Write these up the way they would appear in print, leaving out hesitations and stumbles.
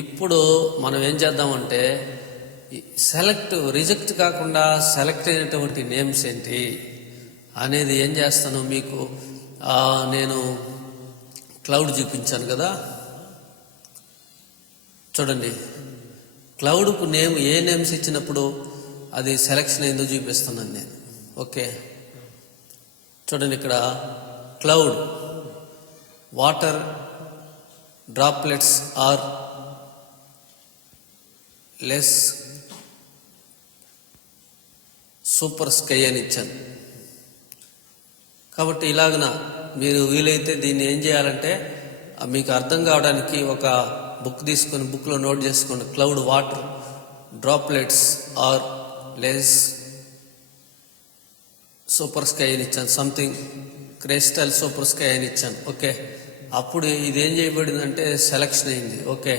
ఇప్పుడు మనం ఏం చేద్దామంటే రిజెక్ట్ కాకుండా సెలెక్ట్ అయినటువంటి నేమ్స్ ఏంటి అనేది ఏం చేస్తాను మీకు. నేను క్లౌడ్ చూపించాను కదా, చూడండి. క్లౌడ్కు ఏ నేమ్స్ ఇచ్చినప్పుడు అది సెలెక్షన్ అయిందో చూపిస్తున్నాను నేను. ఓకే, చూడండి ఇక్కడ cloud water droplets are less super sky అని ఇచ్చాను. కాబట్టి ఇలాగన మీరు వీలైతే దీన్ని ఏం చేయాలంటే మీకు అర్థం కావడానికి ఒక బుక్ తీసుకొని బుక్లో నోట్ చేసుకోండి. Cloud water droplets are less super sky అని ఇచ్చాను, సంథింగ్ క్రిస్టల్ సూపర్ స్కై అని ఇచ్చాను. ఓకే, అప్పుడు ఇదేం చేయబడిందంటే సెలెక్షన్ అయింది. ఓకే,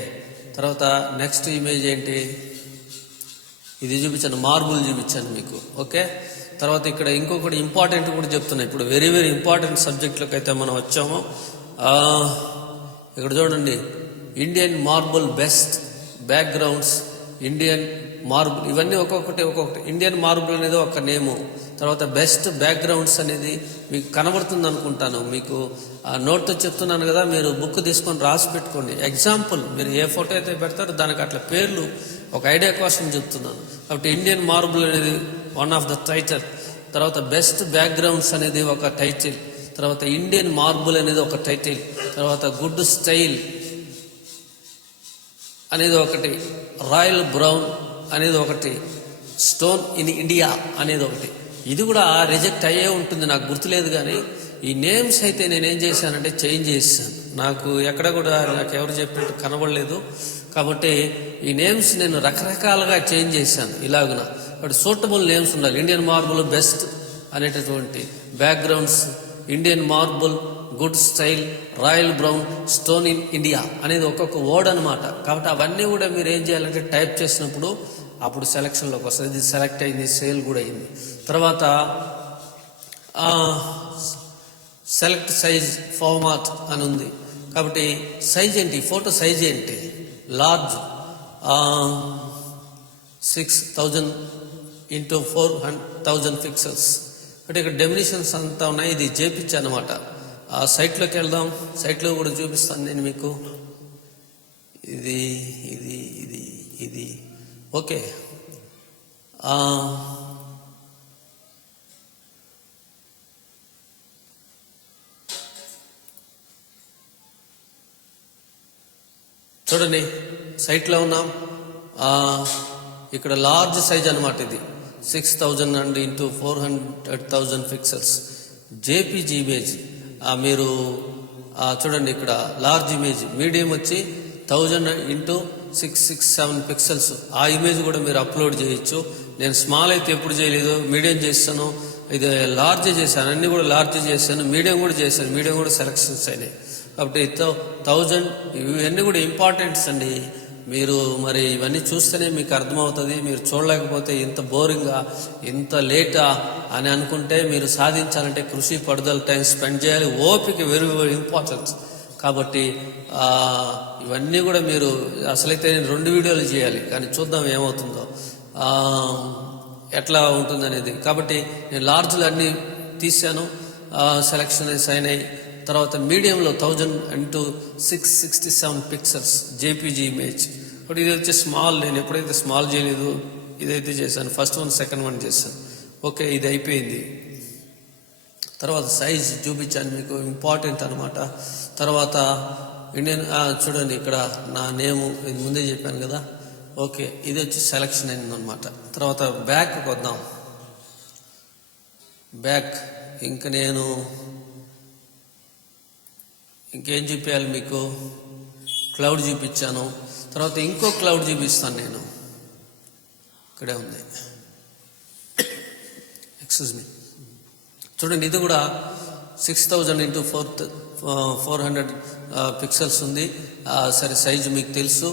తర్వాత నెక్స్ట్ ఇమేజ్ ఏంటి, ఇది చూపించాను, మార్బుల్ చూపించాను మీకు. ఓకే, తర్వాత ఇక్కడ ఇంకొకటి ఇంపార్టెంట్ కూడా చెప్తున్నా. ఇప్పుడు వెరీ వెరీ ఇంపార్టెంట్ సబ్జెక్టులకు అయితే మనం వచ్చాము. ఇక్కడ చూడండి, Indian marble best backgrounds, Indian marble, ఇవన్నీ ఒక్కొక్కటి. ఇండియన్ మార్బుల్ అనేది ఒక నేము, తర్వాత బెస్ట్ బ్యాక్గ్రౌండ్స్ అనేది మీకు కనబడుతుంది అనుకుంటాను. మీకు నోట్తో చెప్తున్నాను కదా, మీరు బుక్ తీసుకొని రాసి పెట్టుకోండి. ఎగ్జాంపుల్ మీరు ఏ ఫోటో అయితే పెడతారో దానికి అట్లా పేర్లు ఒక ఐడియా కోసం చెప్తున్నాను. కాబట్టి ఇండియన్ మార్బుల్ అనేది వన్ ఆఫ్ ద టైటిల్, తర్వాత బెస్ట్ బ్యాక్గ్రౌండ్స్ అనేది ఒక టైటిల్, తర్వాత ఇండియన్ మార్బుల్ అనేది ఒక టైటిల్, తర్వాత గుడ్ స్టైల్ అనేది ఒకటి, రాయల్ బ్రౌన్ అనేది ఒకటి, స్టోన్ ఇన్ ఇండియా అనేది ఒకటి. ఇది కూడా రిజెక్ట్ అయ్యే ఉంటుంది, నాకు గుర్తులేదు. కానీ ఈ నేమ్స్ అయితే నేనేం చేశానంటే చేంజ్ చేశాను. నాకు ఎక్కడ కూడా నాకు ఎవరు చెప్పినట్టు కనబడలేదు. కాబట్టి ఈ నేమ్స్ నేను రకరకాలుగా చేంజ్ చేశాను ఇలాగున. కాబట్టి సూటబుల్ నేమ్స్ ఉండాలి. ఇండియన్ మార్బుల్ బెస్ట్ అనేటటువంటి backgrounds, Indian marble, good style, royal brown, stone in India అనేది ఒక్కొక్క వర్డ్ అనమాట. కాబట్టి అవన్నీ కూడా మీరు ఏం చేయాలంటే టైప్ చేసినప్పుడు అప్పుడు సెలక్షన్లోకి వస్తుంది. ఇది సెలెక్ట్ అయింది, సేల్ కూడా అయింది. తర్వాత సెలెక్ట్ సైజ్ ఫార్మాట్ అని ఉంది. కాబట్టి సైజ్ ఏంటి, ఫోటో సైజ్ ఏంటి, లార్జ్ 6000 into 4000 పిక్సెల్స్. అంటే ఇక్కడ డెమినేషన్స్ అంతా ఉన్నాయి. ఇది చేపించా అనమాట. ఆ సైట్లోకి వెళ్దాం, సైట్లో కూడా చూపిస్తాను నేను మీకు. ఇది ఇది ఇది ఇది ఓకే. చూడండి, సైట్లో ఉన్నాం. ఇక్కడ లార్జ్ సైజ్ అనమాట. ఇది 6000 and into 400,000 pixels JPG image. మీరు చూడండి, ఇక్కడ లార్జ్ ఇమేజ్, మీడియం వచ్చి 1000 into 667 పిక్సెల్స్. ఆ ఇమేజ్ కూడా మీరు అప్లోడ్ చేయొచ్చు. నేను స్మాల్ అయితే ఎప్పుడు చేయలేదు, మీడియం చేస్తాను. ఇది లార్జ్ చేశాను, అన్నీ కూడా లార్జ్ చేశాను, మీడియం కూడా చేశాను, మీడియం కూడా సెలక్షన్స్ అయినాయి. కాబట్టి 1000 ఇవన్నీ కూడా ఇంపార్టెంట్స్ అండి. మీరు మరి ఇవన్నీ చూస్తేనే మీకు అర్థమవుతుంది. మీరు చూడలేకపోతే ఇంత బోరింగ్గా ఇంత లేటా అని అనుకుంటే మీరు సాధించాలంటే కృషి, పడుదల, టైం స్పెండ్ చేయాలి. ఓపిక వెరీ వెరీ ఇంపార్టెంట్. కాబట్టి ఇవన్నీ కూడా మీరు అసలైతే నేను 2 వీడియోలు చేయాలి, కానీ చూద్దాం ఏమవుతుందో, ఎట్లా ఉంటుంది అనేది. కాబట్టి నేను లార్జ్లు అన్నీ తీసాను, సెలక్షన్ అయినాయి. తర్వాత మీడియంలో 1000 into 667 pixels JPG image. But ఇది వచ్చి స్మాల్, నేను ఎప్పుడైతే స్మాల్ చేయలేదు ఇదైతే చేశాను. ఫస్ట్ వన్, సెకండ్ వన్ చేశాను. ఓకే, ఇది అయిపోయింది. తర్వాత సైజ్ చూపించాను మీకు, ఇంపార్టెంట్ అనమాట. తర్వాత ఇండియన్ చూడండి, ఇక్కడ నా నేము ఇది ముందే చెప్పాను కదా. ఓకే, ఇది వచ్చి సెలక్షన్ అయింది అనమాట. తర్వాత బ్యాక్ వద్దాం. బ్యాక్ ఇంక నేను ఇంకేం చూపించాలి మీకు, క్లౌడ్ చూపించాను. తర్వాత ఇంకో క్లౌడ్ చూపిస్తాను నేను, ఇక్కడే ఉంది, ఎక్స్క్యూజ్ మీ. చూడండి, ఇది కూడా 6000 into 400 పిక్సెల్స్ ఉంది. సరే, సైజు మీకు తెలుసు.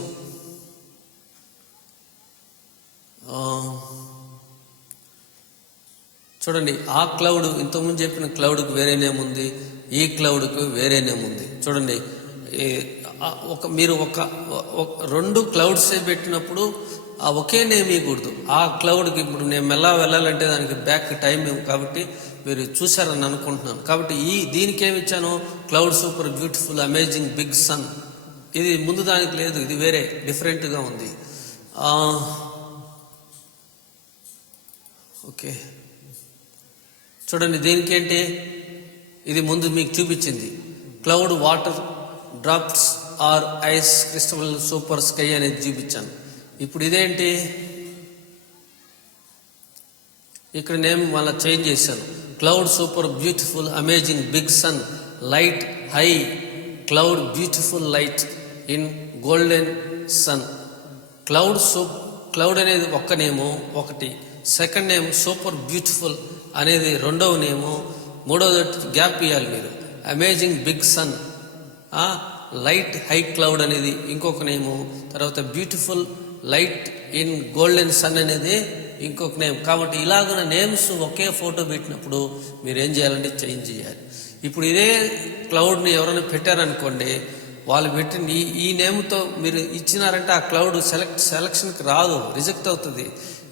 చూడండి, ఆ క్లౌడ్ ఇంతకుముందు చెప్పిన క్లౌడ్కి వేరే నేమ్ ఉంది, ఈ క్లౌడ్కి వేరే నేమ్ ఉంది. చూడండి, మీరు రెండు క్లౌడ్స్ పెట్టినప్పుడు ఆ ఒకే నేమ్ ఇవ్వకూడదు. ఆ క్లౌడ్కి ఇప్పుడు నేను మెల్లా వెళ్ళాలంటే దానికి బ్యాక్ టైం కాబట్టి మీరు చూసారని అనుకుంటున్నాను. కాబట్టి దీనికి ఏమి ఇచ్చాను, cloud super beautiful amazing big sun. ఇది ముందు దానికి లేదు, ఇది వేరే డిఫరెంట్గా ఉంది. ఓకే చూడండి, దీనికి ఏంటి, ఇది ముందు మీకు చూపించింది cloud water drops are ice crystal super sky అనేది చూపించాను. ఇప్పుడు ఇదేంటి, ఇక్కడ నేమ్ మళ్ళీ చేంజ్ చేశాను. Cloud super beautiful amazing big sun light high cloud beautiful light in golden sun. Cloud అనేది ఒక్క నేము ఒకటి, సెకండ్ నేమ్ సూపర్ బ్యూటిఫుల్ అనేది రెండవ నేము, మూడవది గ్యాప్ ఇవ్వాలి మీరు. Amazing big sun, light high cloud అనేది ఇంకొక నేము, తర్వాత beautiful light in golden sun అనేది ఇంకొక నేమ్. కాబట్టి ఇలాగున్న నేమ్స్ ఒకే ఫోటో పెట్టినప్పుడు మీరు ఏం చేయాలంటే చేంజ్ చేయాలి. ఇప్పుడు ఇదే క్లౌడ్ని ఎవరైనా పెట్టారనుకోండి, వాళ్ళు పెట్టిన ఈ నేమ్తో మీరు ఇచ్చినారంటే ఆ క్లౌడ్ సెలక్షన్కి రాదు, రిజెక్ట్ అవుతుంది.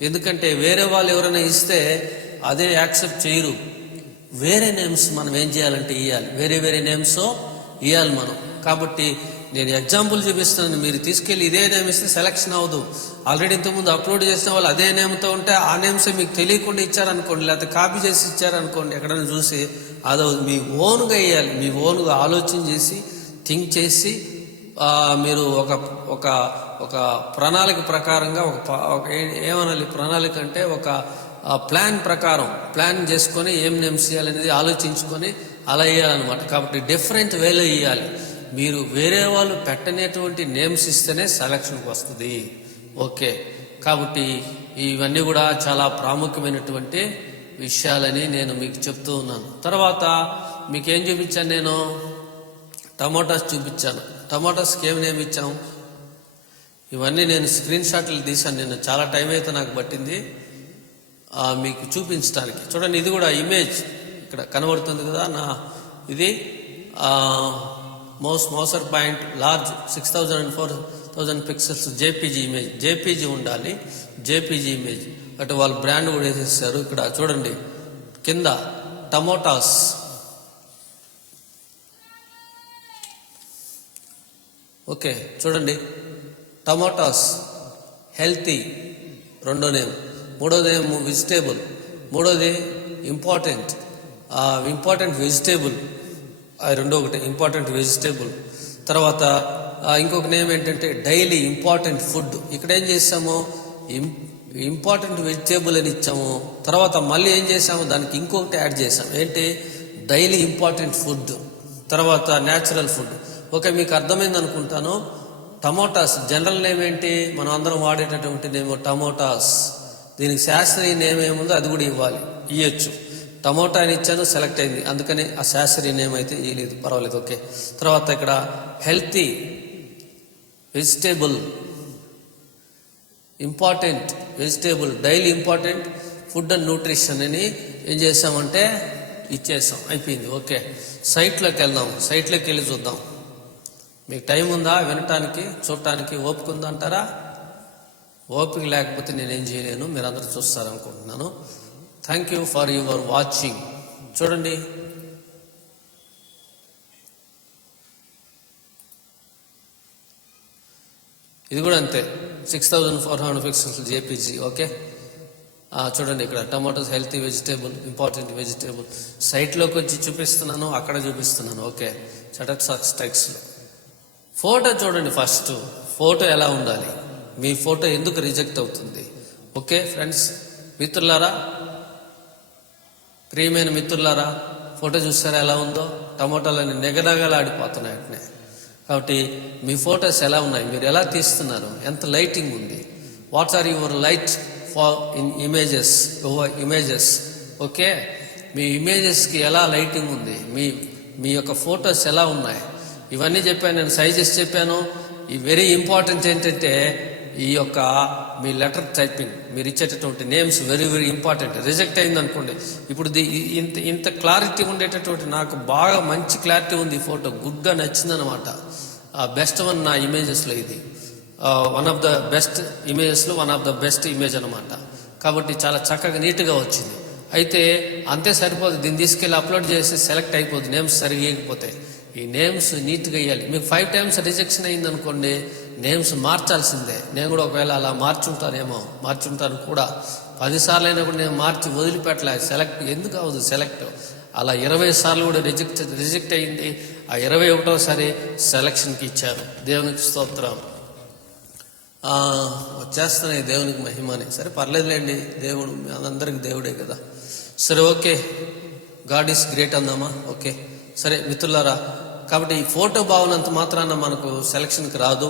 ఎందుకంటే వేరే వాళ్ళు ఎవరైనా ఇస్తే అదే యాక్సెప్ట్ చేయరు. వేరే నేమ్స్ మనం ఏం చేయాలంటే ఇవ్వాలి, వేరే నేమ్స్ ఇవ్వాలి మనం. కాబట్టి నేను ఎగ్జాంపుల్ చూపిస్తున్నాను, మీరు తీసుకెళ్ళి ఇదే నేమ్ ఇస్తే సెలక్షన్ అవ్వదు. ఆల్రెడీ ఇంతకుముందు అప్లోడ్ చేసిన వాళ్ళు అదే నేమ్తో ఉంటే ఆ నేమ్సే మీకు తెలియకుండా ఇచ్చారనుకోండి, లేకపోతే కాపీ చేసి ఇచ్చారనుకోండి, ఎక్కడైనా చూసి అదవుతుంది. మీ ఓన్గా ఇవ్వాలి, మీ ఓన్గా ఆలోచన చేసి థింక్ చేసి మీరు ఒక ప్రణాళిక ప్రకారంగా ఏమనాలి, ప్రణాళిక అంటే ఒక ప్లాన్ ప్రకారం ప్లాన్ చేసుకొని ఏం నేమ్స్ ఇవ్వాలనేది ఆలోచించుకొని అలా ఇవ్వాలన్నమాట. కాబట్టి డిఫరెంట్ వేలో ఇవ్వాలి. మీరు వేరే వాళ్ళు పెట్టనేటువంటి నేమ్స్ ఇస్తేనే సెలక్షన్కి వస్తుంది. ఓకే, కాబట్టి ఇవన్నీ కూడా చాలా ప్రాముఖ్యమైనటువంటి విషయాలని నేను మీకు చెప్తూ ఉన్నాను. తర్వాత మీకేం చూపించాను, నేను టమోటాస్ చూపించాను. టమోటాస్కి ఏం నేమ్ ఇచ్చాం, ఇవన్నీ నేను స్క్రీన్ షాట్లు తీశాను. నేను చాలా టైం అయితే నాకు పట్టింది మీకు చూపించడానికి. చూడండి, ఇది కూడా ఇమేజ్ ఇక్కడ కనబడుతుంది కదా, ఇది mouser point large 6000 and 4000 pixels JPG image. JPG ఉండాలి, జేపీజీ ఇమేజ్. అటు వాళ్ళు బ్రాండ్ కూడా వేసేసారు. ఇక్కడ చూడండి కింద టమోటాస్, ఓకే చూడండి, టమోటాస్ హెల్తీ రెండో నేమ్, మూడోది ఏమో వెజిటేబుల్, మూడోది ఇంపార్టెంట్ వెజిటేబుల్, రెండో ఒకటి ఇంపార్టెంట్ వెజిటేబుల్. తర్వాత ఇంకొక నేమ్ ఏంటంటే డైలీ ఇంపార్టెంట్ ఫుడ్. ఇక్కడ ఏం చేసాము, ఇంపార్టెంట్ వెజిటేబుల్ అని ఇచ్చాము. తర్వాత మళ్ళీ ఏం చేసాము, దానికి ఇంకొకటి యాడ్ చేసాము, ఏంటి డైలీ ఇంపార్టెంట్ ఫుడ్, తర్వాత న్యాచురల్ ఫుడ్. ఓకే, మీకు అర్థమైంది అనుకుంటాను. టమోటాస్ జనరల్ నేమ్ ఏంటి, మనం అందరం వాడేటటువంటి నేమ్ టమోటాస్. దీనికి శాస్త్రీయ నేమ్ ఏముందో అది కూడా ఇవ్వచ్చు. టమోటా అని ఇచ్చాను, సెలెక్ట్ అయింది, అందుకని ఆ శాస్త్రీయ నేమ్ అయితే ఇవ్వలేదు, పర్వాలేదు. ఓకే, తర్వాత ఇక్కడ healthy vegetable, important vegetable, daily important food and nutrition అని ఏం చేసామంటే ఇచ్చేసాం, అయిపోయింది. ఓకే, సైట్లోకి వెళ్దాం, సైట్లోకి వెళ్ళి చూద్దాం. మీకు టైం ఉందా వినటానికి, చూడటానికి ఓపిక ఉందా అంటారా? ఓపిక లేకపోతే నేనేం చేయలేను, మీరు అందరూ చూస్తారనుకుంటున్నాను. Thank you for your watching. చూడండి, ఇది కూడా అంతే, 6400 పిక్సెల్స్ జేపీజీ. ఓకే, చూడండి ఇక్కడ tomatoes healthy vegetable, important vegetable. సైట్లోకి వచ్చి చూపిస్తున్నాను, అక్కడ చూపిస్తున్నాను. ఓకే, షటర్స్టాక్ స్టైక్స్లో ఫోటో చూడండి. ఫస్ట్ ఫోటో ఎలా ఉండాలి, మీ ఫోటో ఎందుకు రిజెక్ట్ అవుతుంది? ఓకే ఫ్రెండ్స్, మిత్రులారా, ప్రియమైన మిత్రులారా, ఫోటో చూస్తారా ఎలా ఉందో? టమోటాలని నెగనగలాడిపోతున్నాయి అట్నే. కాబట్టి మీ ఫొటోస్ ఎలా ఉన్నాయి, మీరు ఎలా తీస్తున్నారు, ఎంత లైటింగ్ ఉంది, what's are your light for in images. Okay, మీ ఇమేజెస్కి ఎలా లైటింగ్ ఉంది, మీ యొక్క ఫొటోస్ ఎలా ఉన్నాయి, ఇవన్నీ చెప్పాను. నేను సైజెస్ చెప్పాను. ఈ వెరీ ఇంపార్టెంట్ ఏంటంటే ఈ యొక్క మీ లెటర్ టైపింగ్, మీరు ఇచ్చేటటువంటి names very very important. Reject అయింది అనుకోండి, ఇప్పుడు ఇంత క్లారిటీ ఉండేటటువంటి, నాకు బాగా మంచి క్లారిటీ ఉంది, ఫోటో గుడ్గా నచ్చిందనమాట. బెస్ట్ వన్ నా ఇమేజెస్లో ఇది వన్ ఆఫ్ ద బెస్ట్ ఇమేజెస్లో one of the best image అనమాట. కాబట్టి చాలా చక్కగా నీట్గా వచ్చింది. అయితే అంతే సరిపోదు, దీన్ని తీసుకెళ్ళి అప్లోడ్ చేసి సెలెక్ట్ అయిపోతుంది నేమ్స్ సరిగా వేయకపోతే. ఈ నేమ్స్ నీట్గా వేయాలి. మీకు 5 times రిజెక్షన్ అయింది అనుకోండి, నేమ్స్ మార్చాల్సిందే. నేను కూడా ఒకవేళ అలా మార్చుంటాను కూడా. 10 సార్లు అయినా కూడా నేను మార్చి వదిలిపెట్టలే. సెలెక్ట్ ఎందుకు అవ్వదు సెలెక్ట్? అలా 20 సార్లు కూడా రిజెక్ట్ అయింది. ఆ 21వ సారి సెలక్షన్కి ఇచ్చారు. దేవునికి స్తోత్రం. వచ్చేస్తున్నాయి దేవునికి మహిమని. సరే పర్లేదులేండి, దేవుడు అందరికి దేవుడే కదా. సరే ఓకే, గాడ్ ఈస్ గ్రేట్ అందామా. ఓకే సరే మిత్రులారా, కాబట్టి ఈ ఫోటో బాగున్నంత మాత్రాన మనకు సెలక్షన్కి రాదు.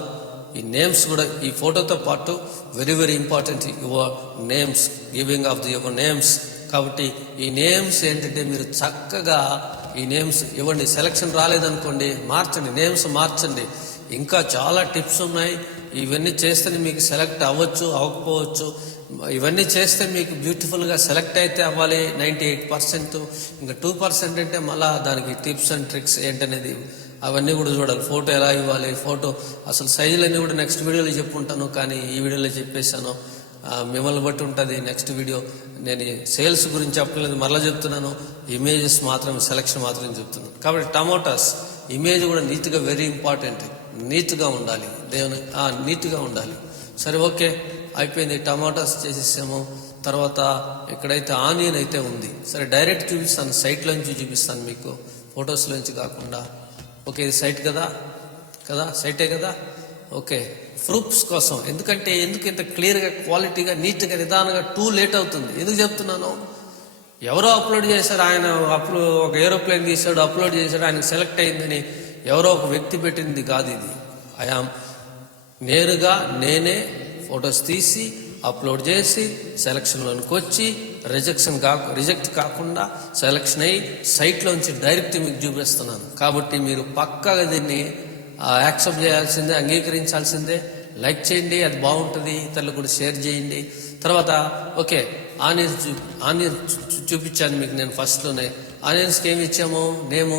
ఈ నేమ్స్ కూడా ఈ ఫోటోతో పాటు very very important. Your names, giving of the your names. కాబట్టి ఈ నేమ్స్ ఏంటంటే మీరు చక్కగా ఈ నేమ్స్ ఇవ్వండి. సెలక్షన్ రాలేదనుకోండి, మార్చండి, నేమ్స్ మార్చండి. ఇంకా చాలా టిప్స్ ఉన్నాయి. ఇవన్నీ చేస్తేనే మీకు సెలెక్ట్ అవ్వచ్చు, అవ్వకపోవచ్చు. ఇవన్నీ చేస్తే మీకు బ్యూటిఫుల్గా సెలెక్ట్ అయితే అవ్వాలి 98%. ఇంకా 2% అంటే మళ్ళీ దానికి టిప్స్ అండ్ ట్రిక్స్ ఏంటనేది అవన్నీ కూడా చూడాలి. ఫోటో ఎలా ఇవ్వాలి, ఫోటో అసలు సైజులన్నీ కూడా నెక్స్ట్ వీడియోలో చెప్పుంటాను, కానీ ఈ వీడియోలో చెప్పేశాను. మిమ్మల్ని బట్టి ఉంటుంది. నెక్స్ట్ వీడియో నేను సేల్స్ గురించి చెప్పలేదు, మరలా చెప్తున్నాను. ఇమేజెస్ మాత్రమే, సెలక్షన్ మాత్రమే చెప్తున్నాను. కాబట్టి టమోటాస్ ఇమేజ్ కూడా నీట్గా వెరీ ఇంపార్టెంట్. నీట్గా ఉండాలి, దేవుని నీట్గా ఉండాలి. సరే ఓకే అయిపోయింది. టమాటాస్ చేసేసాము. తర్వాత ఇక్కడైతే ఆనియన్ అయితే ఉంది. సరే డైరెక్ట్ చూపిస్తాను, సైట్లోంచి చూపిస్తాను మీకు, ఫొటోస్లోంచి కాకుండా. ఓకే ఇది సైట్ కదా సైటే కదా. ఓకే ప్రూఫ్స్ కోసం, ఎందుకంటే ఎందుకు ఇంత క్లియర్గా క్వాలిటీగా నీట్గా నిదానంగా టూ లేట్ అవుతుంది. ఎందుకు చెప్తున్నాను, ఎవరో అప్లోడ్ చేశారు, ఆయన ఒక ఏరోప్లేన్ తీశాడు, అప్లోడ్ చేశాడు, ఆయనకు సెలెక్ట్ అయిందని ఎవరో ఒక వ్యక్తి పెట్టింది కాదు ఇది. నేనే ఫొటోస్ తీసి అప్లోడ్ చేసి సెలక్షన్లోనికి వచ్చి రిజెక్ట్ కాకుండా సెలక్షన్ అయ్యి సైట్లోంచి డైరెక్ట్ మీకు చూపిస్తున్నాను. కాబట్టి మీరు పక్కాగా దీన్ని యాక్సెప్ట్ చేయాల్సిందే, అంగీకరించాల్సిందే. లైక్ చేయండి, అది బాగుంటుంది, ఇతరులు కూడా షేర్ చేయండి. తర్వాత ఓకే ఆనియన్స్ చూపించాను మీకు నేను ఫస్ట్లోనే. ఆనియన్స్కి ఏమి ఇచ్చాము, నేము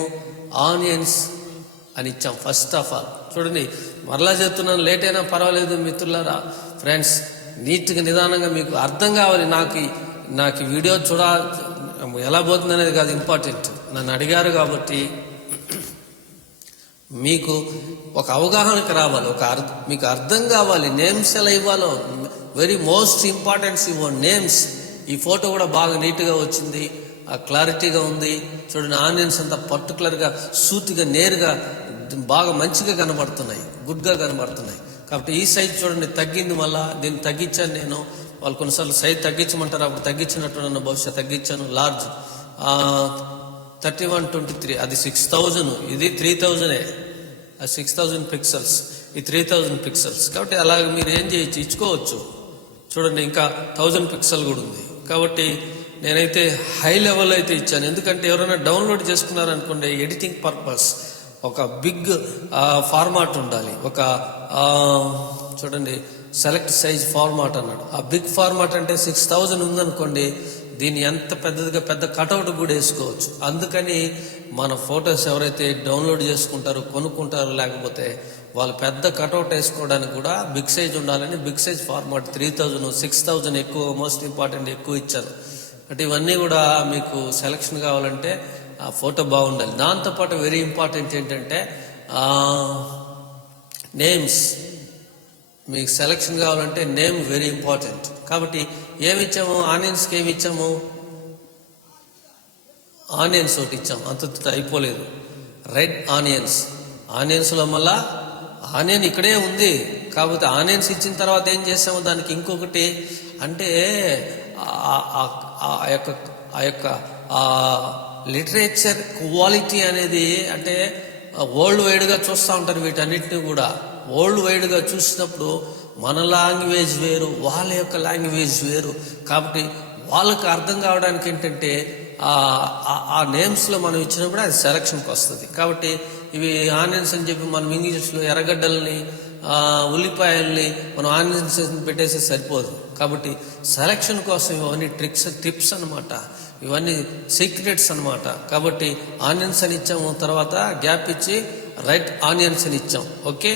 ఆనియన్స్ అని ఇచ్చాం. ఫస్ట్ ఆఫ్ ఆల్ చూడండి, మరలా చెప్తున్నాను, లేట్ అయినా పర్వాలేదు మిత్రులారా, ఫ్రెండ్స్. నీట్గా నిదానంగా మీకు అర్థం కావాలి. నాకు వీడియో ఎలా పోతుంది అనేది కాదు ఇంపార్టెంట్. నన్ను అడిగారు కాబట్టి మీకు ఒక అవగాహనకు రావాలి, మీకు అర్థం కావాలి. నేమ్స్ ఎలా ఇవ్వాలో very most important your names. ఈ ఫోటో కూడా బాగా నీట్గా వచ్చింది, క్లారిటీగా ఉంది. చూడండి ఆనియన్స్ అంతా పర్టికులర్గా సూటిగా నేరుగా బాగా మంచిగా కనబడుతున్నాయి, గుడ్గా కనబడుతున్నాయి. కాబట్టి ఈ సైజ్ చూడండి తగ్గింది, మళ్ళీ దీన్ని తగ్గించాను నేను. వాళ్ళు కొన్నిసార్లు సైజ్ తగ్గించమంటారు, అప్పుడు తగ్గించినట్టు నన్ను బహుశా తగ్గించాను. లార్జ్ 3123, అది 6000, ఇది 3000. అది 6000 పిక్సెల్స్, ఇది 3000 పిక్సెల్స్. కాబట్టి అలాగే మీరు ఏం చేయొచ్చు, ఇచ్చుకోవచ్చు. చూడండి ఇంకా 1000 పిక్సెల్ కూడా ఉంది. కాబట్టి నేనైతే హై లెవెల్ అయితే ఇచ్చాను. ఎందుకంటే ఎవరైనా డౌన్లోడ్ చేసుకున్నారనుకోండి, ఎడిటింగ్ పర్పస్ ఒక బిగ్ ఫార్మాట్ ఉండాలి. చూడండి సెలెక్ట్ సైజ్ ఫార్మాట్ అన్నాడు. ఆ బిగ్ ఫార్మాట్ అంటే 6000 ఉందనుకోండి, దీన్ని ఎంత పెద్ద కటౌట్ కూడా వేసుకోవచ్చు. అందుకని మన ఫొటోస్ ఎవరైతే డౌన్లోడ్ చేసుకుంటారో, కొనుక్కుంటారో, లేకపోతే వాళ్ళు పెద్ద కటౌట్ వేసుకోవడానికి కూడా బిగ్ సైజ్ ఉండాలని బిగ్ సైజ్ ఫార్మాట్ 3000, 6000 ఎక్కువ, మోస్ట్ ఇంపార్టెంట్ ఎక్కువ ఇచ్చాను. అంటే ఇవన్నీ కూడా మీకు సెలక్షన్ కావాలంటే ఆ ఫోటో బాగుండాలి. దాంతోపాటు వెరీ ఇంపార్టెంట్ ఏంటంటే నేమ్స్. మీకు సెలక్షన్ కావాలంటే నేమ్ వెరీ ఇంపార్టెంట్. కాబట్టి ఏమి ఇచ్చాము, ఆనియన్స్కి ఏమి ఇచ్చాము, ఆనియన్స్ ఒకటి ఇచ్చాము, అంత అయిపోలేదు. రెడ్ ఆనియన్స్లో మళ్ళా ఆనియన్ ఇక్కడే ఉంది. కాకపోతే ఆనియన్స్ ఇచ్చిన తర్వాత ఏం చేసాము, దానికి ఇంకొకటి అంటే ఆ యొక్క లిటరేచర్ క్వాలిటీ అనేది, అంటే వరల్డ్ వైడ్గా చూస్తూ ఉంటారు వీటన్నిటిని కూడా. వరల్డ్ వైడ్గా చూసినప్పుడు మన లాంగ్వేజ్ వేరు, వాళ్ళ యొక్క లాంగ్వేజ్ వేరు. కాబట్టి వాళ్ళకి అర్థం కావడానికి ఏంటంటే ఆ నేమ్స్లో మనం ఇచ్చినప్పుడు అది సెలక్షన్కి వస్తుంది. కాబట్టి ఇవి ఆనియన్స్ అని చెప్పి మనం ఇంగ్లీష్లో ఎర్రగడ్డల్ని, ఉల్లిపాయల్ని మనం ఆనియన్స్ పెట్టేస్తే సరిపోదు. కాబట్టి సెలక్షన్ కోసం ఇవన్నీ టిప్స్ అనమాట, ఇవన్నీ సీక్రెట్స్ అనమాట. కాబట్టి ఆనియన్స్ అని ఇచ్చాము, తర్వాత గ్యాప్ ఇచ్చి రెడ్ ఆనియన్స్ అని ఇచ్చాం. ఓకే,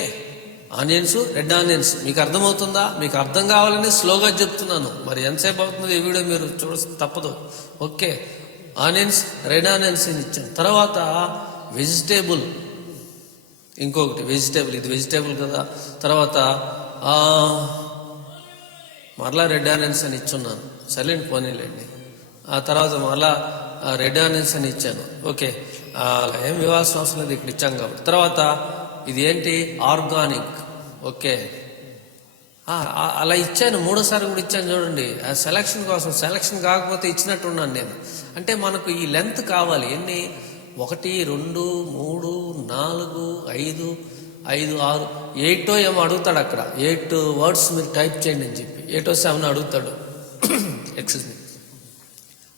ఆనియన్స్, రెడ్ ఆనియన్స్ మీకు అర్థమవుతుందా? మీకు అర్థం కావాలని స్లోగా చెప్తున్నాను. మరి ఎంతసేపు అవుతుంది ఈ వీడియో మీరు తప్పదు. ఓకే, ఆనియన్స్, రెడ్ ఆనియన్స్ అని ఇచ్చాం. తర్వాత వెజిటేబుల్, ఇంకొకటి వెజిటేబుల్, ఇది వెజిటేబుల్ కదా. తర్వాత మరలా రెడ్ ఆనియన్స్ అని ఇచ్చున్నాను, సైలెంట్ పోనీలేండి. ఆ తర్వాత మరలా రెడ్ ఆనియన్స్ అని ఇచ్చాను. ఓకే, అలా ఏం ఇవ్వాల్సిన అవసరం లేదు, ఇక్కడ ఇచ్చాం కాబట్టి. తర్వాత ఇది ఏంటి, ఆర్గానిక్. ఓకే, అలా ఇచ్చాను, మూడోసారి కూడా ఇచ్చాను చూడండి, సెలక్షన్ కోసం. సెలక్షన్ కాకపోతే ఇచ్చినట్టున్నాను నేను. అంటే మనకు ఈ లెంత్ కావాలి. ఎన్ని, 1, 2, 3, 4, 5, 6, 8 ఏమో అడుగుతాడు అక్కడ. 8 వర్డ్స్ మీరు టైప్ చేయండి అని చెప్పి 8 or 7 అడుగుతాడు. Excuse me.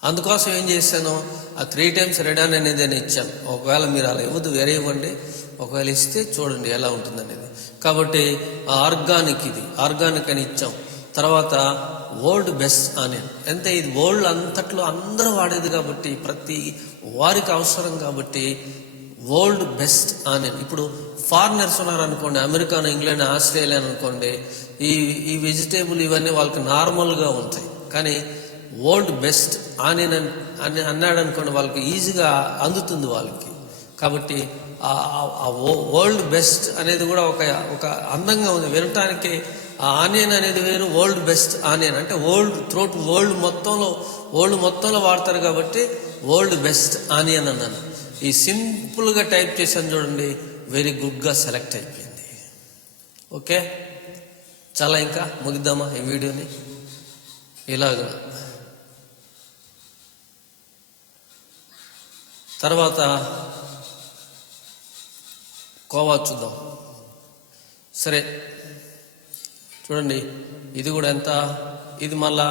అందుకోసం ఏం చేశాను, ఆ 3 times రెడ్ అనేది అని ఇచ్చాను. ఒకవేళ మీరు అలా ఇవ్వద్దు, వేరే ఇవ్వండి. ఒకవేళ ఇస్తే చూడండి ఎలా ఉంటుంది అనేది. కాబట్టి ఆర్గానిక్, ఇది ఆర్గానిక్ అని ఇచ్చాం. తర్వాత వరల్డ్ బెస్ట్ ఆనియన్. అంటే ఇది వరల్డ్ అంతట్లో అందరూ వాడేది కాబట్టి, ప్రతి వారికి అవసరం కాబట్టి వరల్డ్ బెస్ట్ ఆనియన్. ఇప్పుడు ఫారినర్స్ ఉన్నారనుకోండి, అమెరికాను, ఇంగ్లాండ్, ఆస్ట్రేలియా అనుకోండి, ఈ వెజిటేబుల్ ఇవన్నీ వాళ్ళకి నార్మల్గా ఉంటాయి. కానీ వరల్డ్ బెస్ట్ ఆనియన్ అని అన్నాడు అనుకోండి, వాళ్ళకి ఈజీగా అందుతుంది వాళ్ళకి. కాబట్టి ఆ వరల్డ్ బెస్ట్ అనేది కూడా ఒక అందంగా ఉంది వినటానికి. ఆ ఆనియన్ అనేది వేరు, వరల్డ్ బెస్ట్ ఆనియన్ అంటే వరల్డ్ మొత్తంలో వాడతారు కాబట్టి వరల్డ్ బెస్ట్ ఆనియన్ అన్నాను. ఈ సింపుల్గా టైప్ చేశాను చూడండి, వెరీ గుడ్గా సెలెక్ట్ అయిపోయింది. ఓకే, చాలా ఇంకా ముగిద్దామా ఈ వీడియోని? ఇలాగా తర్వాత కోవా చూద్దాం. సరే చూడండి, ఇది కూడా ఎంత, ఇది మళ్ళా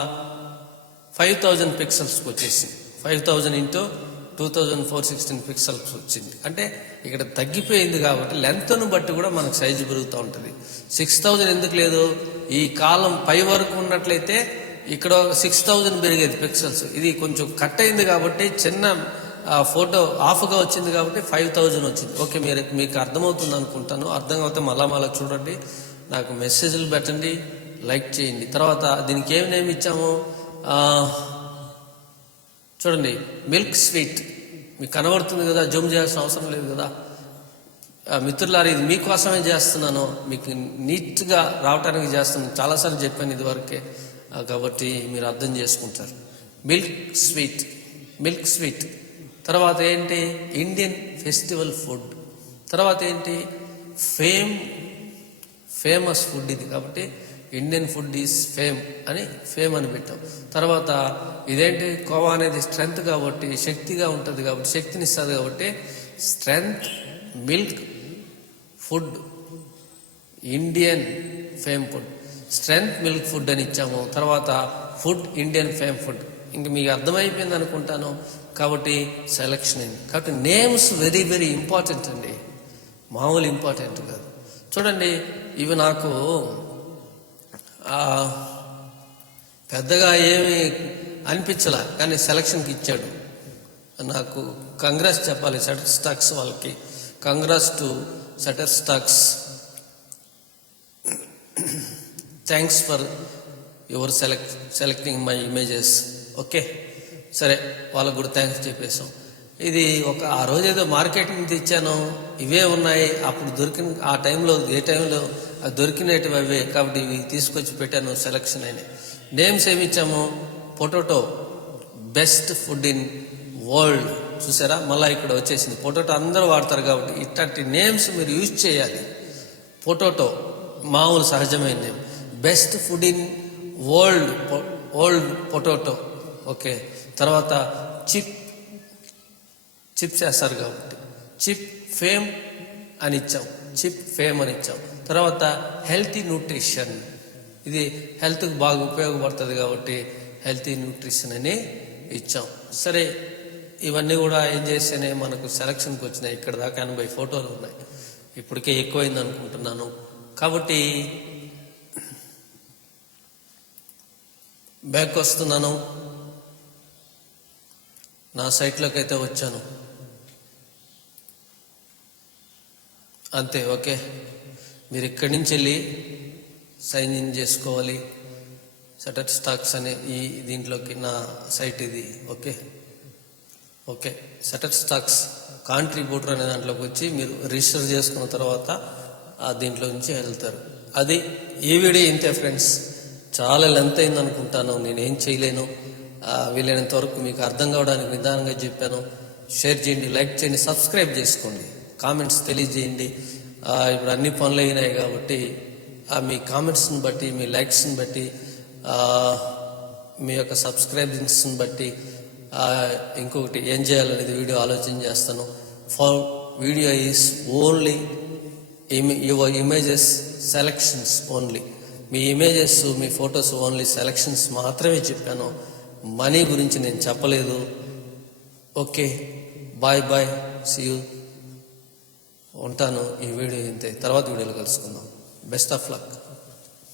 5000 పిక్సెల్స్కి వచ్చేసింది. 5000 into 2416 పిక్సెల్స్ వచ్చింది. అంటే ఇక్కడ తగ్గిపోయింది కాబట్టి లెంత్ను బట్టి కూడా మనకు సైజు పెరుగుతూ ఉంటుంది. 6000 ఎందుకు లేదు, ఈ కాలం పై వరకు ఉన్నట్లయితే ఇక్కడ 6000 పెరిగేది పిక్సెల్స్. ఇది కొంచెం కట్ అయింది కాబట్టి చిన్న ఫోటో ఆఫ్గా వచ్చింది కాబట్టి 5000 వచ్చింది. ఓకే, మీకు అర్థమవుతుంది అనుకుంటాను. అర్థం అవుతే మళ్ళా చూడండి, నాకు మెసేజ్లు పెట్టండి, లైక్ చేయండి. తర్వాత దీనికి ఏం నేమ్ ఇచ్చాము చూడండి, మిల్క్ స్వీట్. మీకు కనబడుతుంది కదా, జూమ్ చేయాల్సిన అవసరం లేదు కదా మిత్రులారా. ఇది మీకోసమే చేస్తున్నాను, మీకు నీట్గా రావటానికి చేస్తున్నాను. చాలాసార్లు చెప్పాను ఇదివరకే, కాబట్టి మీరు అర్థం చేసుకుంటారు. Milk sweet. తర్వాత ఏంటి, ఇండియన్ ఫెస్టివల్ ఫుడ్. తర్వాత ఏంటి, ఫేమస్ ఫుడ్ ఇది కాబట్టి ఇండియన్ ఫుడ్ ఈజ్ ఫేమ్ అని పెట్టాం. తర్వాత ఇదేంటి, కోవా అనేది స్ట్రెంగ్త్ కాబట్టి, శక్తిగా ఉంటుంది కాబట్టి, శక్తిని ఇస్తుంది కాబట్టి strength milk food Indian fame food, strength milk food అని ఇచ్చాము. తర్వాత ఫుడ్ ఇండియన్ ఫేమ్ ఫుడ్. ఇంక మీకు అర్థమైపోయింది అనుకుంటాను. కాబట్టి సెలెక్షన్ అయింది. కాబట్టి నేమ్స్ వెరీ వెరీ ఇంపార్టెంట్ అండి, మామూలు ఇంపార్టెంట్ కాదు. చూడండి, ఇవి నాకు పెద్దగా ఏమి అనిపించలే, కానీ సెలక్షన్కి ఇచ్చాడు. నాకు కంగ్రెస్ చెప్పాలి షటర్స్టాక్స్ వాళ్ళకి. Congrats to Shutterstocks, thanks for your selecting my images. Okay, సరే, వాళ్ళకు కూడా థ్యాంక్స్ చెప్పేసాం. ఇది ఆ రోజు ఏదో మార్కెట్ నుంచి ఇచ్చాను, ఇవే ఉన్నాయి. అప్పుడు దొరికిన ఆ టైంలో, ఏ టైంలో దొరికినవి అవే కాబట్టి ఇవి తీసుకొచ్చి పెట్టాను, సెలక్షన్ అయినాయి. నేమ్స్ ఏమి ఇచ్చాము, potato best food in world. చూసారా, మళ్ళీ ఇక్కడ వచ్చేసింది. పొటాటో అందరూ వాడతారు కాబట్టి ఇట్లాంటి నేమ్స్ మీరు యూజ్ చేయాలి. పొటాటో మామూలు సహజమైన name. Best food in world potato. Okay, తర్వాత చిప్స్ వేస్తారు కాబట్టి ఫేమ్ అని ఇచ్చాం. తర్వాత హెల్తీ న్యూట్రిషన్, ఇది హెల్త్కి బాగా ఉపయోగపడుతుంది కాబట్టి హెల్తీ న్యూట్రిషన్ అని ఇచ్చాం. సరే, ఇవన్నీ కూడా ఏం చేస్తేనే మనకు సెలక్షన్కి వచ్చినాయి. ఇక్కడ దాకా 80 ఫోటోలు ఉన్నాయి. ఇప్పటికే ఎక్కువైంది అనుకుంటున్నాను. కాబట్టి బ్యాక్ వస్తున్నాను, నా సైట్లోకి అయితే వచ్చాను. అంతే. ఓకే, మీరు ఇక్కడి నుంచి వెళ్ళి సైన్ ఇన్ చేసుకోవాలి. షటర్ స్టాక్స్ అనే ఈ దీంట్లోకి నా సైట్ ఇది. ఓకే, షటర్ స్టాక్స్ కాంట్రిబ్యూటర్ అనే దాంట్లోకి వచ్చి మీరు రిజిస్టర్ చేసుకున్న తర్వాత దీంట్లో నుంచి వెళ్తారు. అది ఈ వీడియో ఇంతే ఫ్రెండ్స్. చాలా లెంత్ అయింది అనుకుంటాను. నేనేం చేయలేను. వీలైనంత వరకు మీకు అర్థం కావడానికి నిదానంగా చెప్పాను. షేర్ చేయండి, లైక్ చేయండి, సబ్స్క్రైబ్ చేసుకోండి, కామెంట్స్ తెలియజేయండి. ఇప్పుడు అన్ని పనులు అయినాయి కాబట్టి మీ కామెంట్స్ని బట్టి, మీ లైక్స్ని బట్టి, మీ యొక్క సబ్స్క్రైబింగ్స్ని బట్టి ఇంకొకటి ఏం చేయాలనేది వీడియో ఆలోచన చేస్తాను. For video is only your images selections only. మీ ఇమేజెస్, మీ ఫొటోస్ ఓన్లీ సెలెక్షన్స్ మాత్రమే చెప్పాను. మనీ గురించి నేను చెప్పలేదు. Okay, bye, see you. ఉంటాను. ఈ వీడియో ఇంతే. తర్వాత వీడియోలో కలుసుకుందాం. Best of luck.